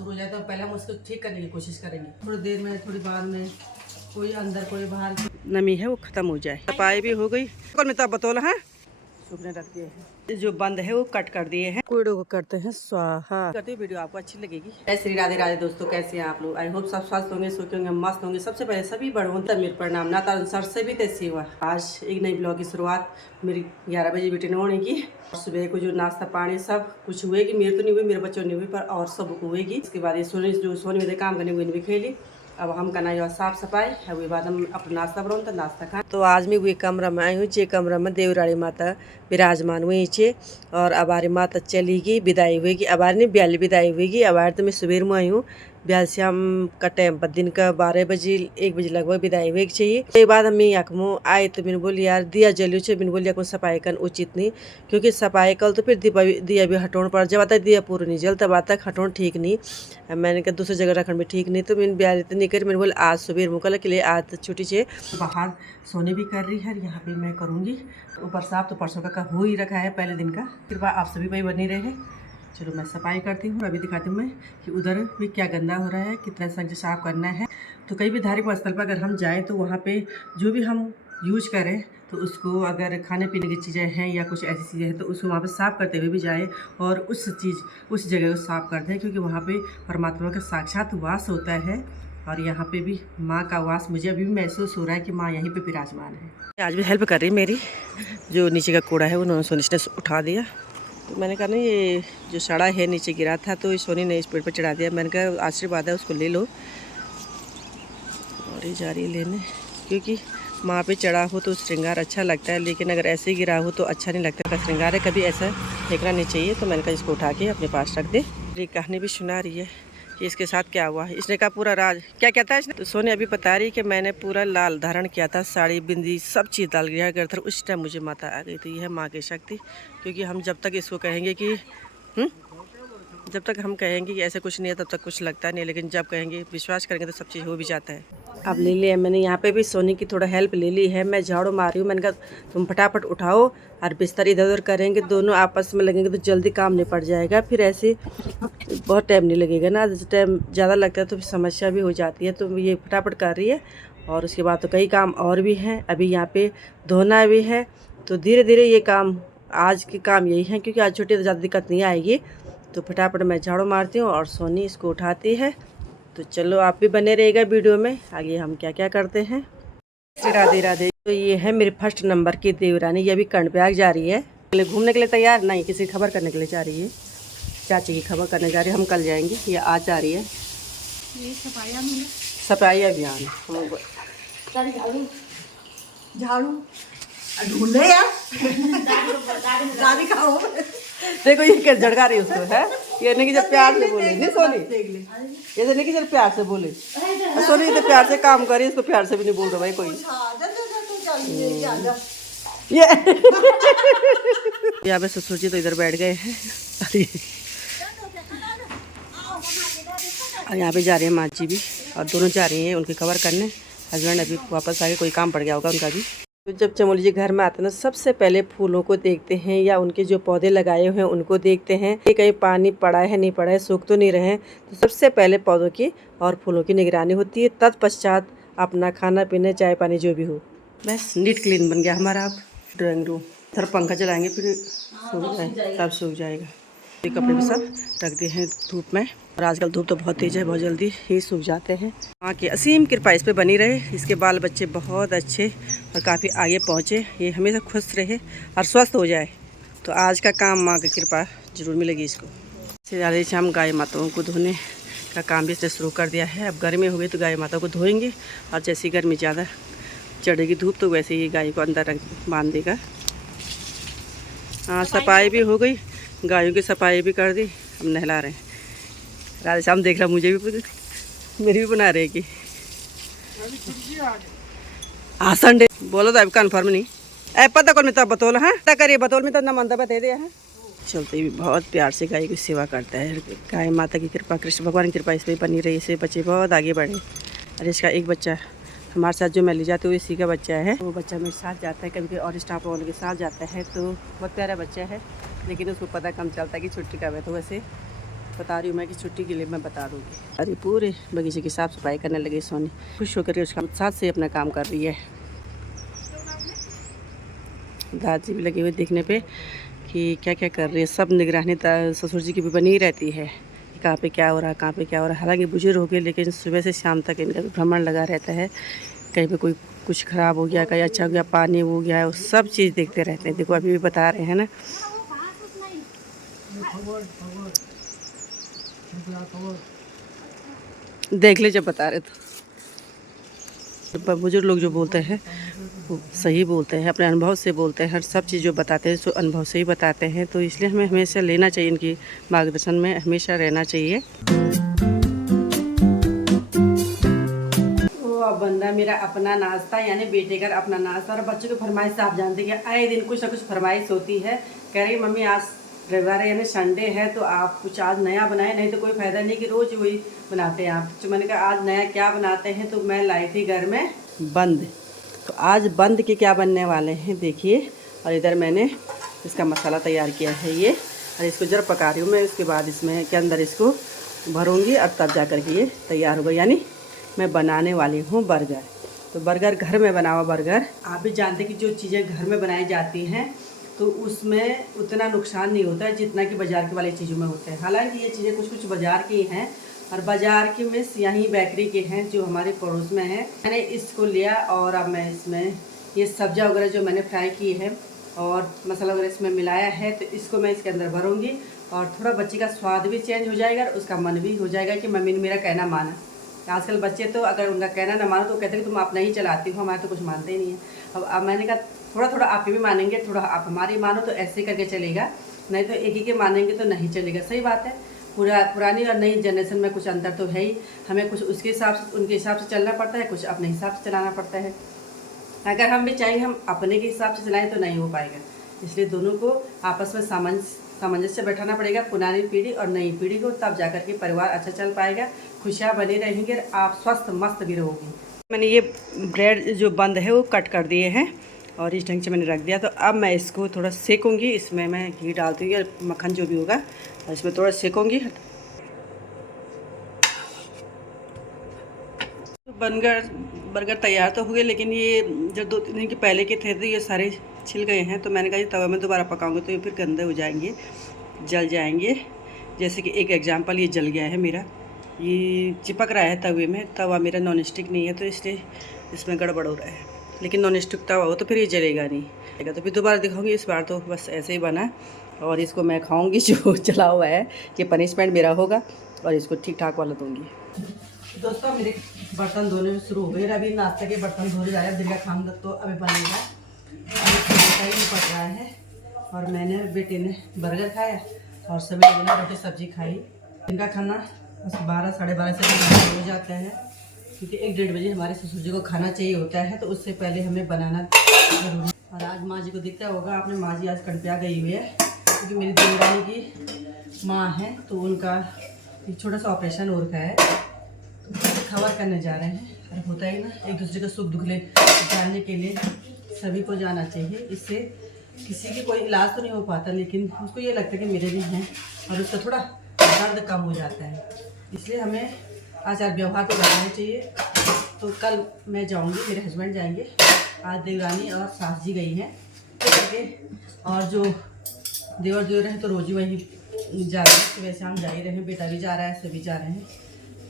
शुरू हो जाए तो पहले हम उसको ठीक करने की कोशिश करेंगे। थोड़ी देर में, थोड़ी बाद में, कोई अंदर कोई बाहर नमी है वो खत्म हो जाए। सफाई भी हो गई। कल में तब बतौला है सूखने रख दिए हैं, जो बंद है वो कट कर दिए हैं। कूड़ों को करते हैं स्वाहा। करते वीडियो आपको अच्छी लगेगी। श्री राधे राधे दोस्तों, कैसे हैं आप लोग? आई होप सब स्वस्थ होंगे, सुखी होंगे, मस्त होंगे। सबसे पहले सभी बड़ों तक मेरे प्रणाम। ना सर से भी तैसी हुआ। आज एक नई ब्लॉग की शुरुआत मेरी 11 बजे बेटे ने होने की। सुबह को जो नाश्ता पानी सब कुछ हुएगी। मेरे तो नहीं हुई, मेरे बच्चों ने हुई, पर और सब हुएगी। इसके बाद ये सोने में काम करने हुए भी खेली। अब हम करना है साफ सफाई। अब बाद हम अपना नाश्ता बनाऊँ तो नाश्ता खाएं। तो आज मैं वही कमरा में आई हूँ, जे कमरा में देवराड़ी माता विराजमान हुई छे। और अबारी माता चली गई, विदाई हुएगी। अबारी नहीं, ब्याली विदाई हुएगी। अबार तो मैं सुबह में आई हूँ। ब्याल से हम का टाइम पर दिन का 12 बजे 1 बजे लगभग विदाई हुए चाहिए। उसके बाद हम यकमो आए तो मैंने बोली यार दिया जलियो छे। मैंने बोली यकमो सफाई कर उचित नहीं, क्योंकि सफाई कल तो फिर दिया भी हटोण पड़। जब तक दिया पूरा नहीं जल तब तक हटोण ठीक नहीं। मैंने कहा दूसरी जगह रखने में ठीक नहीं, तो मैंने ब्याल इतनी करी। मैंने बोला आज सुबह मुकल के लिए आज छुट्टी छे। बाहर सोने भी कर रही है, यहाँ पे मैं करूँगी। ऊपर साफ तो परसों का हो ही रखा है पहले दिन का। कृपा आप सभी भाई बनी रहे। चलो मैं सफाई करती हूँ। अभी दिखाती हूँ मैं कि उधर भी क्या गंदा हो रहा है, कितना संग साफ करना है। तो कहीं भी धार्मिक स्थल पर अगर हम जाएँ तो वहाँ पे जो भी हम यूज करें तो उसको, अगर खाने पीने की चीज़ें हैं या कुछ ऐसी चीज़ें हैं तो उसको वहाँ पे साफ़ करते हुए भी जाएँ और उस जगह को साफ़ करते हैं, क्योंकि वहाँ पे परमात्मा का साक्षात वास होता है। और यहाँ पे भी माँ का वास मुझे अभी भी महसूस हो रहा है कि माँ यहीं पे विराजमान है। आज भी हेल्प कर रही मेरी। जो नीचे का कूड़ा है उन्होंने सोनी ने उठा दिया। तो मैंने कहा नहीं, ये जो सड़ा है नीचे गिरा था तो सोनी ने इस पेड़ पर चढ़ा दिया। मैंने कहा आशीर्वाद है, उसको ले लो। और ये जा रही है लेने, क्योंकि माँ पे चढ़ा हो तो श्रृंगार अच्छा लगता है, लेकिन अगर ऐसे ही गिरा हो तो अच्छा नहीं लगता। का श्रृंगार है, कभी ऐसा फेंकना नहीं चाहिए। तो मैंने कहा इसको उठा के अपने पास रख दे। ये कहानी भी सुना रही है कि इसके साथ क्या हुआ है। इसने कहा पूरा राज क्या कहता है इसने। तो सोनी अभी बता रही कि मैंने पूरा लाल धारण किया था, साड़ी बिंदी सब चीज़ डाल गया कर था। उस टाइम मुझे माता आ गई थी। यह है माँ की शक्ति। क्योंकि हम जब तक इसको कहेंगे कि जब तक हम कहेंगे कि ऐसा कुछ नहीं है तब तक कुछ लगता नहीं, लेकिन जब कहेंगे विश्वास करेंगे तो सब चीज़ हो भी जाता है। अब ले लिया मैंने, यहाँ पे भी सोनी की थोड़ा हेल्प ले ली है। मैं झाड़ू मार रही हूँ। मैंने कहा तुम फटाफट उठाओ और बिस्तर इधर उधर करेंगे, दोनों आपस में लगेंगे तो जल्दी काम निपट जाएगा। फिर ऐसे बहुत टाइम नहीं लगेगा ना, टाइम ज़्यादा लगता है तो फिर समस्या भी हो जाती है। तो ये फटाफट कर रही है। और उसके बाद तो कई काम और भी हैं। अभी यहाँ पे धोना भी है। तो धीरे धीरे ये काम, आज के काम यही है, क्योंकि आज छुट्टी तो ज़्यादा दिक्कत नहीं आएगी। तो फटाफट मैं झाड़ू मारती हूँ और सोनी इसको उठाती है। तो चलो आप भी बने रहेगा वीडियो में, आगे हम क्या क्या करते हैं। राधे राधे। तो ये है मेरे फर्स्ट नंबर की देवरानी। ये अभी कर्णप्रयाग जा रही है घूमने के लिए। तैयार नहीं, किसी की खबर करने के लिए जा रही है। चाची की खबर करने जा रही है। हम कल जाएंगे, ये आज जा रही है। ये सफाई अभियान झाड़ू ढूंढे यार दादी खाओ। देखो ये क्या झड़का रही है उसको, है ये नहीं कि जब प्यार से बोले नहीं सोनी, ये नहीं कि जब प्यार से बोले। सोनी तो प्यार से काम करे, इसको प्यार से भी नहीं बोल रहा भाई कोई। ये यहाँ पे ससुर जी तो इधर बैठ गए हैं और यहाँ पे जा रहे हैं माँ जी भी, और दोनों जा रही हैं उनकी कवर करने। हस्बैंड अभी वापस आके कोई काम पड़ गया होगा उनका भी। तो जब चमोली जी घर में आते हैं ना, सबसे पहले फूलों को देखते हैं या उनके जो पौधे लगाए हुए हैं उनको देखते हैं कि कहीं पानी पड़ा है नहीं पड़ा है, सूख तो नहीं रहे। तो सबसे पहले पौधों की और फूलों की निगरानी होती है। तत्पश्चात अपना खाना पीना चाय पानी जो भी हो। बस नीट क्लीन बन गया हमारा। आप ड्राइंग रूम थोड़ा पंखा चलाएंगे फिर सूख जाए, सब सूख जाएगा। ये कपड़े भी सब रख दिए हैं धूप में, और आजकल धूप तो बहुत तेज है, बहुत जल्दी ही सूख जाते हैं। माँ की असीम कृपा इस पे बनी रहे। इसके बाल बच्चे बहुत अच्छे और काफ़ी आगे पहुँचे। ये हमेशा खुश रहे और स्वस्थ हो जाए। तो आज का काम माँ की कृपा जरूर मिलेगी इसको। से शाम गाय माताओं को धोने का काम भी इसने शुरू कर दिया है। अब गर्मी हो गई तो गाय माता को धोएंगे, और जैसी गर्मी ज़्यादा चढ़ेगी धूप तो वैसे ही गाय को अंदर बांध देगा। हाँ सफाई भी हो गई, गायों की सफाई भी कर दी। हम नहला रहे हैं। राधे श्याम देख रहा मुझे भी, मेरी भी बना रहेगी। हाँ संडे बोलो तो अब कन्फर्म नहीं ऐ पता कौन में तब बतौल है तब करिए बतौल में तो न मंदा बता दिया है। चलते भी बहुत प्यार से गाय की सेवा करता है। गाय माता की कृपा, कृष्ण भगवान की कृपा इस पर बनी रही। इससे बच्चे बहुत आगे बढ़े। और इसका एक बच्चा हमारे साथ जो मैं ले जाती हूँ इसी का बच्चा है। वो बच्चा मेरे साथ जाता है, कभी कभी और स्टाफ वालों के साथ जाता है। तो बहुत प्यारा बच्चा है, लेकिन उसको पता कम चलता है कि छुट्टी कब है। तो वैसे बता रही हूँ मैं कि छुट्टी के लिए मैं बता दूँगी। अरे पूरे बगीचे की साफ़ सफाई करने लगी सोनी, खुश होकर के उसका साथ से अपना काम कर रही है। दादी भी लगी हुई देखने पे कि क्या क्या कर रही है। सब निगरानी ससुर जी की भी बनी रहती है, कहाँ पे क्या हो रहा है, कहाँ पे क्या हो रहा है। हालांकि बुजुर्ग हो गए लेकिन सुबह से शाम तक इनका भी भ्रमण लगा रहता है। कहीं पे कोई कुछ ख़राब हो गया, कहीं अच्छा हो गया, पानी हो गया, वो सब चीज़ देखते रहते हैं। देखो अभी भी बता रहे हैं ना, देख ले जब बता रहे तो बुजुर्ग लोग जो बोलते हैं वो सही बोलते हैं, अपने अनुभव से बोलते हैं। हर सब चीज़ जो बताते हैं सो अनुभव से ही बताते हैं, तो इसलिए हमें हमेशा लेना चाहिए, इनकी मार्गदर्शन में हमेशा रहना चाहिए। तो अब बंदा मेरा अपना नाश्ता यानी बेटे का अपना नाश्ता और बच्चों की फरमाइश आप जानते हैं कि आए दिन कुछ ना कुछ फरमाइश होती है। कह रही मम्मी आज रविवार यानी संडे है तो आप कुछ आज नया बनाए, नहीं तो कोई फ़ायदा नहीं कि रोज़ वही बनाते हैं आप। तो मैंने कहा आज नया क्या बनाते हैं, तो मैं लाई थी घर में बंद। तो आज बंद के क्या बनने वाले हैं देखिए। और इधर मैंने इसका मसाला तैयार किया है ये, और इसको जरा पका रही हूँ मैं। उसके बाद इसमें के अंदर इसको भरूँगी और तब जा कर के ये तैयार होगा। यानी मैं बनाने वाली हूँ बर्गर। तो बर्गर घर में बना हुआ बर्गर। आप भी जानते हैं कि जो चीज़ें घर में बनाई जाती हैं तो उसमें उतना नुकसान नहीं होता है जितना कि बाज़ार की वाली चीज़ों में होता है। हालांकि ये चीज़ें कुछ कुछ बाज़ार की हैं और बाज़ार की में यहीं बेकरी के हैं जो हमारे पड़ोस में है। मैंने इसको लिया और अब मैं इसमें ये सब्ज़ा वगैरह जो मैंने फ्राई की है और मसाला वगैरह इसमें मिलाया है, तो इसको मैं इसके अंदर भरूँगी और थोड़ा बच्चे का स्वाद भी चेंज हो जाएगा और उसका मन भी हो जाएगा कि मम्मी ने मेरा कहना माना। आजकल बच्चे तो अगर उनका कहना ना मानो तो कहते हैं कि तुम अपना ही चलाती हो, हमारे तो कुछ मानते ही नहीं है। अब मैंने कहा थोड़ा थोड़ा आप भी मानेंगे, थोड़ा आप हमारी मानो तो ऐसे करके चलेगा, नहीं तो एक ही के मानेंगे तो नहीं चलेगा। सही बात है, पुरानी और नई जनरेशन में कुछ अंतर तो है ही। हमें कुछ उसके हिसाब से उनके हिसाब से चलना पड़ता है, कुछ अपने हिसाब से चलाना पड़ता है। अगर हम भी चाहेंगे हम अपने के हिसाब से चलाएँ तो नहीं हो पाएगा। इसलिए दोनों को आपस में सामंजस्य बैठाना पड़ेगा, पुरानी पीढ़ी और नई पीढ़ी को, तब जाकर के परिवार अच्छा चल पाएगा, खुशियाँ बनी रहेंगे, आप स्वस्थ मस्त भी रहोगे। मैंने ये ब्रेड जो बंद है वो कट कर दिए हैं और इस ढंग से मैंने रख दिया। तो अब मैं इसको थोड़ा सेकूँगी। इसमें मैं घी डालती हूँ या मक्खन जो भी होगा, और इसमें थोड़ा सेकूँगी। बर्गर तैयार तो हुए, लेकिन ये जब 2-3 दिन के पहले के थे तो ये सारे छिल गए हैं। तो मैंने कहा तवा में दोबारा पकाऊंगे तो ये फिर गंदे हो जाएंगे, जल जाएंगे। जैसे कि एक एग्जांपल ये जल गया है मेरा, ये चिपक रहा है तवे में। तवा मेरा नॉन स्टिक नहीं है तो इसलिए इसमें गड़बड़ हो रहा है, लेकिन नॉन स्टिक तवा हो तो फिर ये जलेगा नहीं। तो फिर दोबारा दिखाऊंगी। इस बार तो बस ऐसे ही बना और इसको मैं खाऊँगी। जो चला हुआ है ये पनिशमेंट मेरा होगा और इसको ठीक ठाक वाला दूँगी। दोस्तों मेरे बर्तन धोने में शुरू हो गए। अभी नाश्ते के बर्तन धोने जा रहे हैं। दिन का खाना तो अभी बनेगा, अभी नहीं पड़ रहा है। और मैंने बेटे ने बर्गर खाया और सभी लोगों ने रोटी सब्जी खाई। दिन का खाना बस 12 साढ़े 12 से हो जाता है, क्योंकि 1-1:30 बजे हमारे ससुर जी को खाना चाहिए होता है, तो उससे पहले हमें बनाना जरूरी। और आज माँ जी को दिखता होगा आपने, माँ जी आज कड़पिया गई हुई है, क्योंकि मेरी देवरानी की माँ है तो उनका एक छोटा सा ऑपरेशन हो रखा है, खबर करने जा रहे हैं। और होता है ना, एक दूसरे का सुख दुख ले जानने के लिए सभी को जाना चाहिए। इससे किसी की कोई इलाज तो नहीं हो पाता, लेकिन उसको ये लगता है कि मेरे भी हैं और उसका थोड़ा दर्द कम हो जाता है। इसलिए हमें आचार व्यवहार तो करना चाहिए। तो कल मैं जाऊंगी, मेरे हस्बैंड जाएंगे। आज देवरानी और सास जी गई हैं करके, और जो देवर हैं तो रोज़ ही वहीं जा रहे हैं। सुबह शाम जा ही रहे हैं, बेटा भी जा रहा है, सभी जा रहे हैं।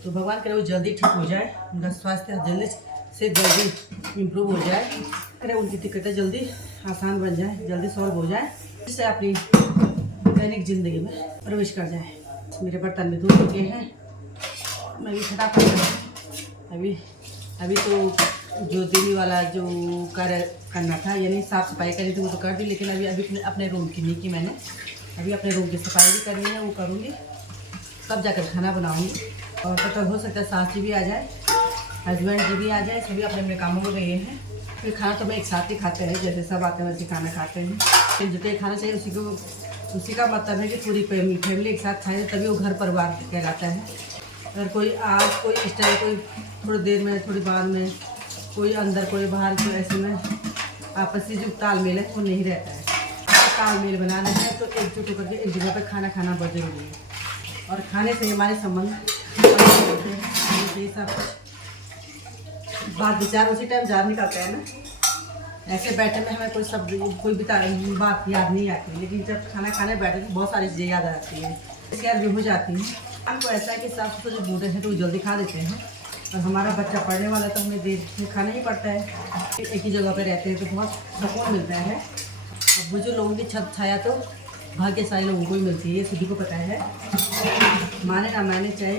तो भगवान करे वो जल्दी ठीक हो जाए, उनका स्वास्थ्य जल्दी से जल्दी इम्प्रूव हो जाए, करे उनकी दिक्कतें जल्दी आसान बन जाए, जल्दी सॉल्व हो जाए, जिससे अपनी दैनिक ज़िंदगी में प्रवेश कर जाए। मेरे बर्तन भी धो चुके हैं, मैं भी फटाफट अभी तो जो दिल्ली वाला जो कार्य करना था यानी साफ़ सफाई करनी थी वो तो कर दी, लेकिन अभी अपने रूम की नहीं की मैंने। अभी अपने रूम की सफाई भी करनी है, वो करूँगी, तब जाकर खाना बनाऊँगी। और पता हो सकता है सास जी भी आ जाए, हस्बैंड जी भी आ जाए, सभी अपने अपने कामों में गए हैं। फिर खाना तो मैं एक साथ ही खाते हैं, जैसे सब आते हैं वैसे खाना खाते हैं। फिर जितने खाना चाहिए उसी का मतलब है कि पूरी फैमिली एक साथ खाए, तभी वो घर परिवार कहलाता है। अगर कोई आज कोई इस टाइम कोई थोड़ी देर में थोड़ी बाद में कोई अंदर कोई बाहर, तो ऐसे में आपसी जो तालमेल है वो नहीं रहता है। तालमेल बनाना है तो एकजुट होकर के एक जगह पर खाना खाना बहुत जरूरी है। और खाने से हमारे संबंध ये सब बात विचार उसी टाइम जार निकलता है ना। ऐसे बैठे में हमें कोई भी बात याद नहीं आती, लेकिन जब खाना खाने बैठे तो बहुत सारी चीज़ें याद आती है, याद भी हो जाती है। हमको ऐसा है कि साफ सुथरे जो बूढ़े हैं तो वो जल्दी खा देते हैं, और हमारा बच्चा पढ़ने वाला तो हमें देर से खाना ही पड़ता है। एक ही जगह पे रहते हैं तो बहुत सुकून मिलता है। और बुजुर्ग लोगों की छत छाया तो भाग्यशाली लोगों को ही मिलती है, ये सभी को पता है। माने ना माने चाहे,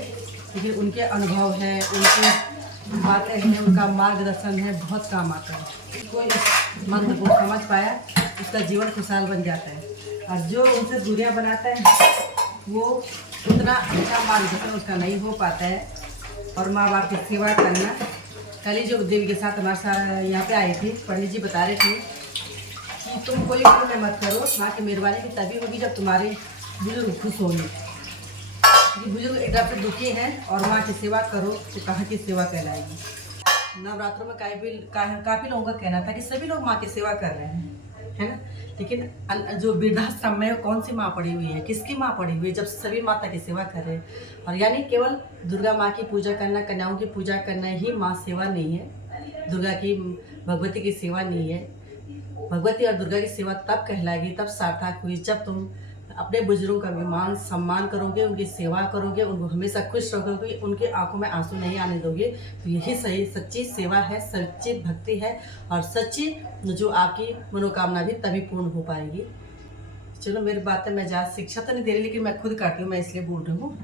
लेकिन उनके अनुभव है, उनकी बातें हैं, उनका मार्गदर्शन है, बहुत काम आता है। कोई इस मंत्र को समझ पाया उसका जीवन खुशहाल बन जाता है, और जो उनसे दूरियां बनाता है वो उतना अच्छा मार्गदर्शन उसका नहीं हो पाता है। और माँ बाप की सेवा करना, कल ही जो देवी के साथ हमारे साथ यहाँ पे आए थे, पंडित जी बता रहे थे कि तुम कोई पुण्य मत करो, माँ की मेहरबानी भी तभी होगी जब तुम्हारे बुजुर्ग खुश होंगे। बुजुर्ग एक तरफ से दुखी हैं और माँ की सेवा करो तो कहाँ की सेवा कहलाएगी। नवरात्रों में काफ़ी लोगों का कहना था कि सभी लोग माँ की सेवा कर रहे हैं, है ना, लेकिन जो वृद्धाश्रम में कौन सी माँ पड़ी हुई है, किसकी माँ पड़ी हुई है जब सभी माता की सेवा कर रहे हैं। और यानी केवल दुर्गा माँ की पूजा करना, कन्याओं की पूजा करना ही माँ सेवा नहीं है, दुर्गा की भगवती की सेवा नहीं है। भगवती और दुर्गा की सेवा तब कहलाएगी, तब सार्थक हुई जब तुम अपने बुजुर्गों का भी मान सम्मान करोगे, उनकी सेवा करोगे, उनको हमेशा खुश रखोगे, उनके आंखों में आंसू नहीं आने दोगे। तो यही सही सच्ची सेवा है, सच्ची भक्ति है, और सच्ची जो आपकी मनोकामना भी तभी पूर्ण हो पाएगी। चलो मेरी बात है, मैं ज़्यादा शिक्षा तो नहीं दे रही, लेकिन मैं खुद करती हूँ, मैं इसलिए बोल रही हूँ।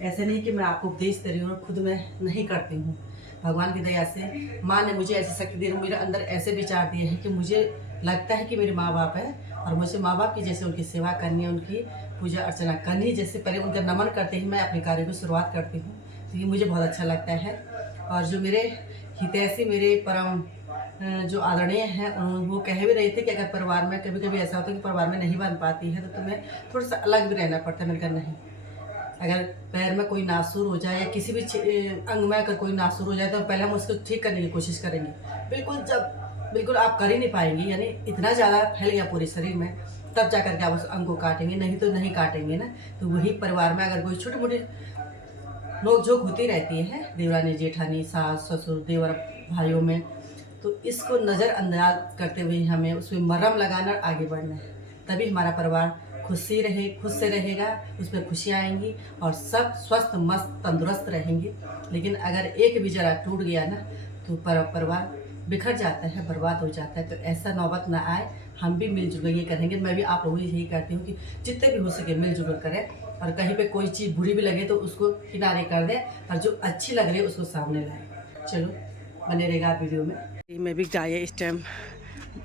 ऐसे नहीं कि मैं आपको उपदेश दे रही हूँ और खुद मैं नहीं करती हूँ। भगवान की दया से माँ ने मुझे ऐसी शक्ति दी है, मेरे अंदर ऐसे विचार दिए हैं कि मुझे लगता है कि मेरे माँ बाप है, और मुझे माँ बाप की जैसे उनकी सेवा करनी है, उनकी पूजा अर्चना करनी है, जैसे पहले उनका नमन करते ही मैं अपने कार्य की शुरुआत करती हूँ। तो ये मुझे बहुत अच्छा लगता है। और जो मेरे हितैषी, मेरे परम जो आदरणीय हैं, वो कह भी रहे थे कि अगर परिवार में कभी कभी ऐसा होता है कि परिवार में नहीं बन पाती है तो तुम्हें थोड़ा सा अलग भी रहना पड़ता है। मैंने कहा नहीं, अगर पैर में कोई नासूर हो जाए या किसी भी अंग में अगर कोई नासूर हो जाए तो पहले हम उसको ठीक करने की कोशिश करेंगे। बिल्कुल आप कर ही नहीं पाएंगे, यानी इतना ज़्यादा फैल गया पूरे शरीर में, तब जा करके आप उस अंग को काटेंगे, नहीं तो नहीं काटेंगे ना। तो वही परिवार में अगर कोई छोटे मोटे नोक झोंक होती रहती है, देवरानी जेठानी, सास ससुर, देवर भाइयों में, तो इसको नज़रअंदाज करते हुए हमें उसमें मरहम लगाना और आगे बढ़ना है। तभी हमारा परिवार खुद से रहेगा, उसमें खुशियाँ आएंगी और सब स्वस्थ मस्त तंदुरुस्त रहेंगे। लेकिन अगर एक भी जरा टूट गया ना तो परिवार बिखर जाता है, बर्बाद हो जाता है। तो ऐसा नौबत ना आए, हम भी मिलजुल कर ये करेंगे। मैं भी आप लोगों से यही कहती हूँ कि जितने भी हो सके मिलजुल कर करें, और कहीं पे कोई चीज़ बुरी भी लगे तो उसको किनारे कर दें, और जो अच्छी लग रही है उसको सामने लाएं। चलो बने रहेगा वीडियो में। मैं भी गाय इस टाइम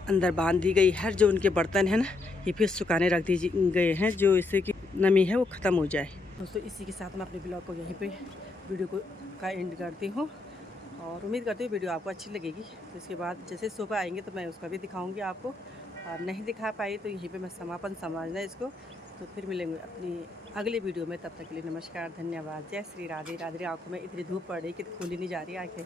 अंदर बांध दी गई है, जो उनके बर्तन है ना ये फिर सुखाने रख दी गए हैं, जो इससे कि नमी है वो ख़त्म हो जाए। दोस्तों इसी के साथ मैं अपने ब्लॉग को यहीं पे वीडियो को का एंड करती हूँ, और उम्मीद करती हूँ वीडियो आपको अच्छी लगेगी। तो इसके बाद जैसे सुबह आएंगे तो मैं उसका भी दिखाऊंगी आपको, और नहीं दिखा पाई तो यहीं पे मैं समापन समझना इसको। तो फिर मिलेंगे अपनी अगली वीडियो में, तब तक के लिए नमस्कार, धन्यवाद, जय श्री राधे राधे। आँखों में इतनी धूप पड़ रही कि खोली नहीं जा रही आँखें।